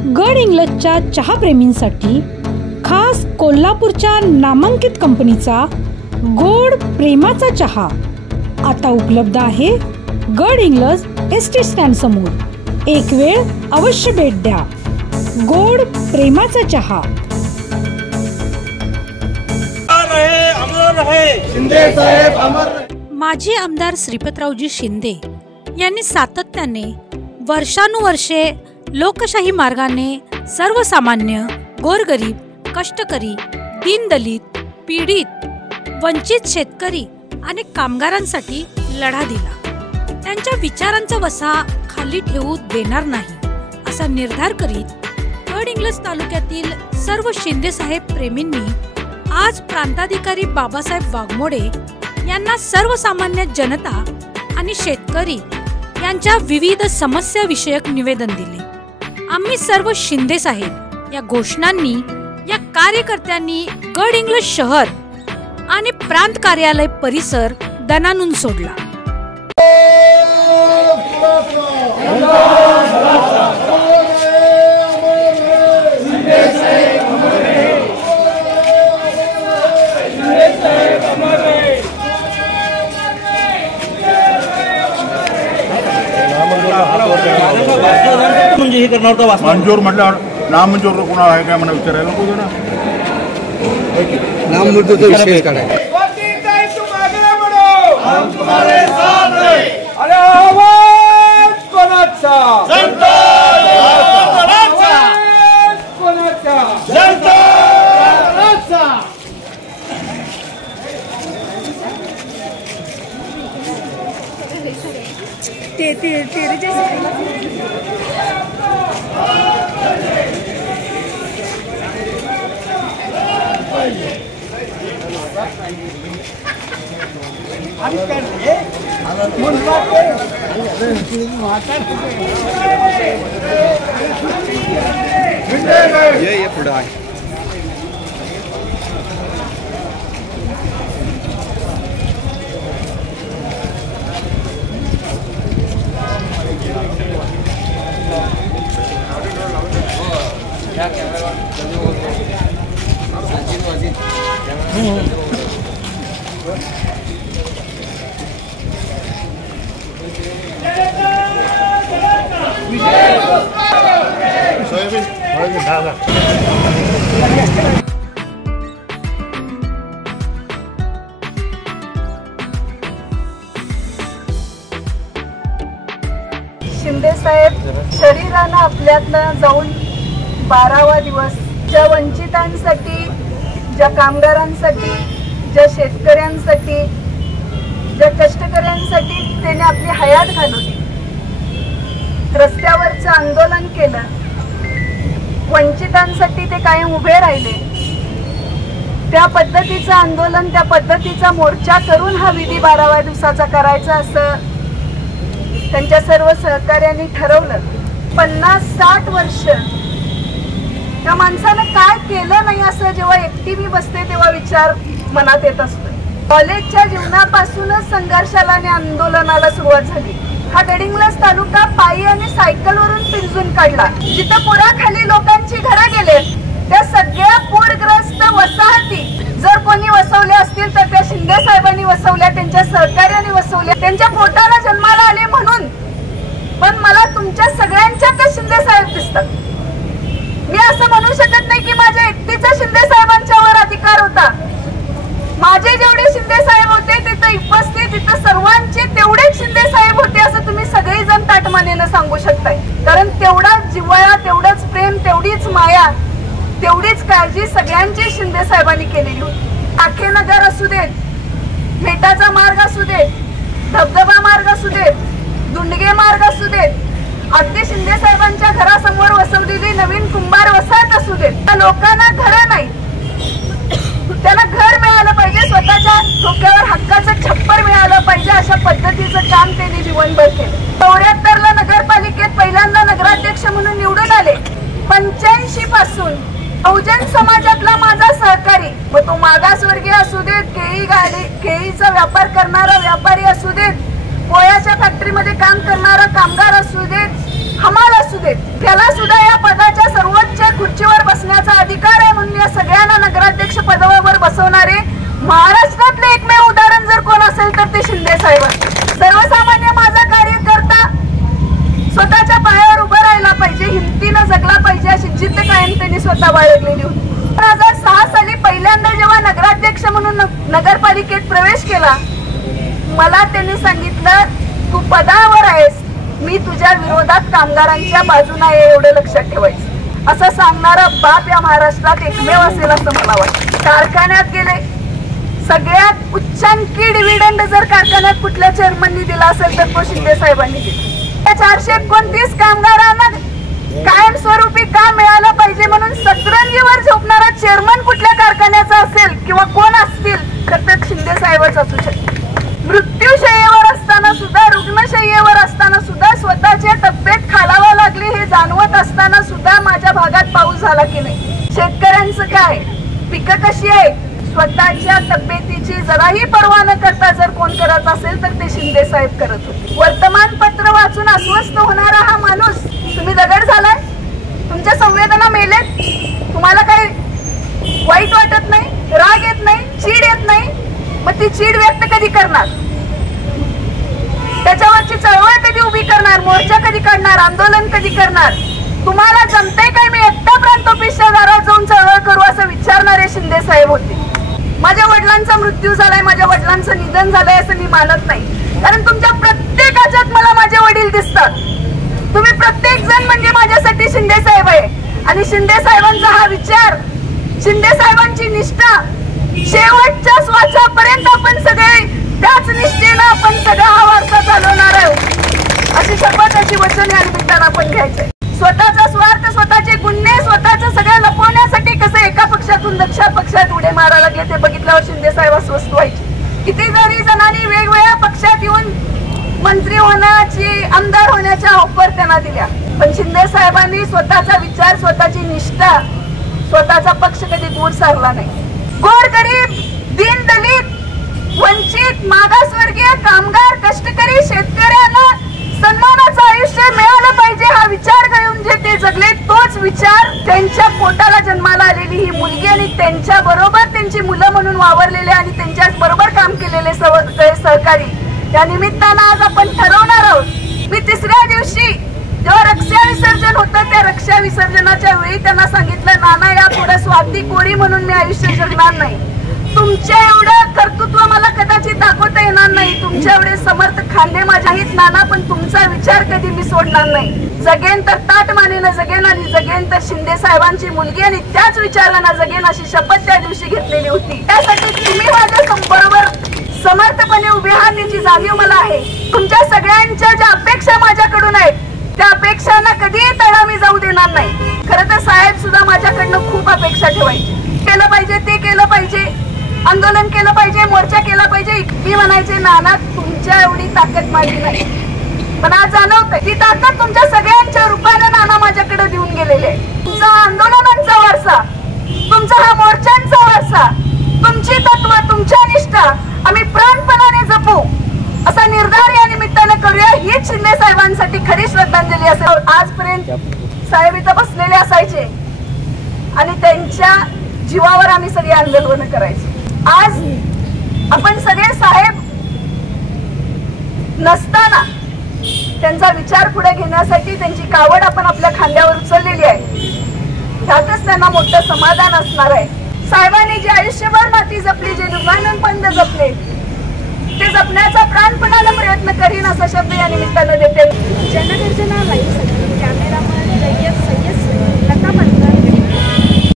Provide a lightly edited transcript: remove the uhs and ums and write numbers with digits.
गड इंग्लजच्या चहाप्रेमींसाठी खास कोल्हापूरच्या नामांकित कंपनीचा गोड प्रेमाचा चहा आता उपलब्ध आहे गड इंग्लज एसटी स्टँड समोर। एक वेळ अवश्य भेट द्या। गोड प्रेमाचा चहा। शिंदे साहेब अमर। माजी आमदार श्रीपतरावजी शिंदे यांनी सातत्याने वर्षानुवर्षे लोकशाही मार्गाने सर्वसामान्य, गोरगरीब, कष्टकरी, दीनदलित, पीडित, वंचित शेतकरी आणि कामगारांसाठी लढा दिला। त्यांच्या विचारांचा वसा खाली ठेवू देणार नाही असा निर्धार करीत गड इंग्लज तालुक्यातील सर्व शिंदे साहेब प्रेमींनी आज प्रांताधिकारी बाबासाहेब वाघमोडे यांना सर्वसामान्य जनता आणि शेतकरी यांच्या विविध समस्या विषयक निवेदन दिले। आम्ही सर्व शिंदे साहेब या घोषणांनी या कार्यकर्त्यांनी गड इंग्लज शहर आणि प्रांत कार्यालय परिसर दणानून सोडला। म्हणजे हे करणार होता मंजूर म्हटल्यावर नाम मंजूर कोणाला आहे काय मला विचारायला नको ना। नाम मंजूरचा विषय काढायचा। अरे आवाज कोणाचा? जनता कोणाचा? जनता। ये पुढे आहे। शिंदे साहेब शरीरानं आपल्यातनं जाऊन 12वा दिवस ज्या वंचितांसाठी, ज्या कामगारांसाठी, ज्या शेतकऱ्यांसाठी, ज्या कष्टकऱ्यांसाठी त्याने आपली हयात घालवली, रस्त्यावरचं आंदोलन केलं, वंचितांसाठी ते कायम उभे राहिले। त्या पद्धतीचं आंदोलन, त्या पद्धतीचा मोर्चा करून हा विधी 12व्या दिवसाचा करायचा असं त्यांच्या सर्व सहकार्यांनी ठरवलं। 50-60 वर्ष त्या माणसानं काय केलं नाही असं जेव्हा एकटी मी बसते तेव्हा विचार मनात येत असतो। कॉलेजच्या जीवनापासूनच संघर्षाला आणि आंदोलनाला सुरुवात झाली। हा गड इंग्लज तालुका पायी आणि सायकलवरून पिंजून काढला। जिथं पुराखाली लोकांची घरं गेलेत त्या सगळ्या पूरग्रस्त वसाहती जर कोणी वसवल्या असतील तर त्या शिंदे साहेबांनी वसवल्या, त्यांच्या सहकार्याने वसवल्या, त्यांच्या पोटाला जन्माला आले म्हणून। पण मला तुमच्या सगळ्यांच्यातच शिंदे साहेब दिसतात। मी असं म्हणू शकत नाही की माझ्या एकटीचा शिंदे साहेबांच्यावर अधिकार होता। माझे जेवढे शिंदे साहेब होते तिथं उपस्थित तिथं सर्वांचे तेवढेच शिंदे साहेब होते असं तुम्ही सगळेजण ताटमानेनं सांगू शकताय। कारण तेवढाच जिव्हाळा, तेवढंच प्रेम, तेवढीच माया, तेवढीच काळजी सगळ्यांची शिंदे साहेबांनी केलेली होती। आखेनगर असू देत, मेटाचा मार्ग असू देत, धबधबा मार्ग असू देत, दुंडगे मार्ग असू देत, अगदी शिंदे साहेबांच्या घरासमोर वसवलेली नवीन कुंभार वसाहत असू देत, त्या लोकांना घरं नाही, त्यांना घर मिळालं पाहिजे, स्वतःच्या डोक्यावर हक्काचं छप्पर मिळालं पाहिजे अशा पद्धतीचं काम त्यांनी जीवनभर केलं। 74ला नगरपालिकेत पहिल्यांदा नगराध्यक्ष म्हणून निवडून आले। 85 पासून बहुजन समाजातला माझा सहकारी, मग तो मागासवर्गीय असू देत, केळीचा व्यापार करणारा व्यापारी असू देत, पोळ्याच्या फॅक्टरीमध्ये काम करणारा कामगार असू देत, हमाल असू देत, त्याला सुद्धा या पदाच्या स्वतः बाळगलेली होती. 2006 साली पहिल्यांदा जेव्हा नगराध्यक्ष म्हणून नगरपालिकेत प्रवेश केला, मला त्यांनी सांगितलं तू पदावर आहेस, मी तुझ्या विरोधात कामगारांच्या बाजूने आहे एवढं लक्षात ठेवायचं. असं सांगणारा बाप या महाराष्ट्रात एकमेव असेल असं मला वाटतं. कारखान्यात गेले, सगळ्यात उच्चांकी डिव्हिडंड जर कारखान्यात कुठल्या चेअरमननी दिला असेल तर तो शिंदे साहेबांनी दिला. 429 कामगारांना कायमस्वरूपी काम मिळालं पाहिजे म्हणून सतरंजीवर झोपणारा चेअरमन कुठल्या कारखान्याचा असेल किंवा कोण असतील तर ते शिंदे साहेबच असू शकते. मृत्यूशय्येवर असताना सुद्धा, रुग्णशय्येवर असताना सुद्धा स्वतःच्या तब्येत खालावा लागली हे जाणवत असताना सुद्धा माझ्या भागात पाऊस झाला की नाही. शेतकऱ्यांचं काय, पिकं कशी आहेत, स्वतःच्या तब्येतीची जराही पर्वा न करता जर कोण करत असेल तर ते शिंदे साहेब करत होते. वर्तमानपत्र वाचून अस्वस्थ होणारा हा माणूस, तुम्ही दगड झालाय, तुमच्या संवेदना मेलेत, तुम्हाला काही वाईट वाटत नाही, राग येत नाही, चीड येत नाही, मग ती चीड व्यक्त कधी करणार, त्याच्यावरची चळवळ कधी उभी करणार, मोर्चा कधी काढणार, आंदोलन कधी करणार? तुम्हाला जमतंय काय मी एकटा प्रांत ऑफिसच्या दारात जाऊन चळवळ करू असं विचारणारे शिंदे साहेब होते. माझ्या वडिलांचा मृत्यू झालाय, माझ्या वडिलांचं निधन झालंय असं मी मानत नाही, कारण तुमच्या प्रत्येकाच्यात मला माझे वडील दिसतात. तुम्ही प्रत्येक जण म्हणजे माझ्यासाठी शिंदे साहेब आहे. आणि शिंदे साहेबांचा हा विचार, शिंदे साहेबांची निष्ठा, शेवटच्या श्वासापर्यंत आपण सगळे त्याच निष्ठेनं आपण सगळा हा वारसा चालवणार आहोत अशी शपथ, अशी वचन या निमित्तानं आपण घ्यायचंय. स्वतःचा स्वार्थ, स्वतःचे गुन्हे, स्वतःचं सगळं लपवण्यासाठी कसं एका पक्षातून दुसऱ्या पक्षात उडे मारायला लागले ते बघितल्यावर शिंदे साहेब अस्वस्थ व्हायचे. किती जरी जणांनी वेगवेगळ्या पक्षात येऊन मंत्री होण्याची, आमदार होण्याच्या ऑफर त्यांना दिल्या, पण शिंदे साहेबांनी स्वतःचा विचार, स्वतःची निष्ठा, स्वतःचा पक्ष कधी दूर सारला नाही. गोरगरीब, दीन दलित, वंचित, मागासवर्गीय, कामगार, कष्टकरी, शेतकऱ्यांना सन्मानाचं आयुष्य मिळालं पाहिजे हा विचार घेऊन जे ते जगले, तोच विचार त्यांच्या पोटाला जन्माला आलेली ही मुलगी आणि त्यांच्या बरोबर त्यांची मुलं म्हणून वावरलेले आणि त्यांच्या बरोबर काम केलेले सहकारी, या निमित्तानं आज आपण ठरवणार आहोत. मी तिसऱ्या दिवशी जेव्हा रक्षा विसर्जन होतं त्या रक्षा विसर्जनाच्या वेळी त्यांना सांगितलं, नाना या पुढे स्वाती कोरी म्हणून मी आयुष्य जगणार नाही. तुमच्या एवढं कर्तृत्व मला कदाचित दाखवता येणार नाही, तुमच्या एवढे समर्थ खांदे माझ्या आहेत नाना, पण तुमचा विचार कधी मी सोडणार नाही. जगेन तर ताट मानेनं जगेन आणि जगेन तर शिंदे साहेबांची मुलगी आणि त्याच विचारांना जगेन अशी शपथ त्या दिवशी घेतलेली होती. त्यासाठी तुम्ही माझ्या बरोबर समर्थपणे उभे आहात याची जाणीव मला आहे. तुमच्या सगळ्यांच्या ज्या अपेक्षा माझ्याकडून आहेत त्या अपेक्षांना कधीही तडा मी जाऊ देणार नाही. खरं तर साहेब सुद्धा माझ्याकडनं खूप अपेक्षा ठेवायची, केलं पाहिजे ते केलं पाहिजे, आंदोलन केलं पाहिजे, मोर्चा केला पाहिजे. मी म्हणायचे नाना तुमच्या एवढी ताकद माझी नाही, पण आज जाणवतंय ती ताकद तुमच्या सगळ्यांच्या रूपानं नाना माझ्याकडे देऊन गेलेले. तुमचा आंदोलनांचा वारसा, तुमचा हा मोर्चांचा वारसा, तुमची तत्व, तुमच्या निष्ठा आम्ही प्राणपणाने जपू असा निर्धार या निमित्तानं करूया. हीच शिंदे साहेबांसाठी खरी श्रद्धांजली असेल. आजपर्यंत साहेब इथं बसलेले असायचे आणि त्यांच्या जीवावर आम्ही सगळे आंदोलन करायचे. आज आपण सगळे साहेब नसताना त्यांचा विचार पुढे घेण्यासाठी त्यांची कावड आपण आपल्या खांद्यावर उचललेली आहे. त्यातच त्यांना मोठं समाधान असणार आहे. साहेबांनी जे आयुष्यभर नाती जपली, जे निर्माणपंत जपले, ते जपण्याचा प्राणपणाने प्रयत्न करीन असा शब्द या निमित्तानं देते. जनगर्जना लाईव्ह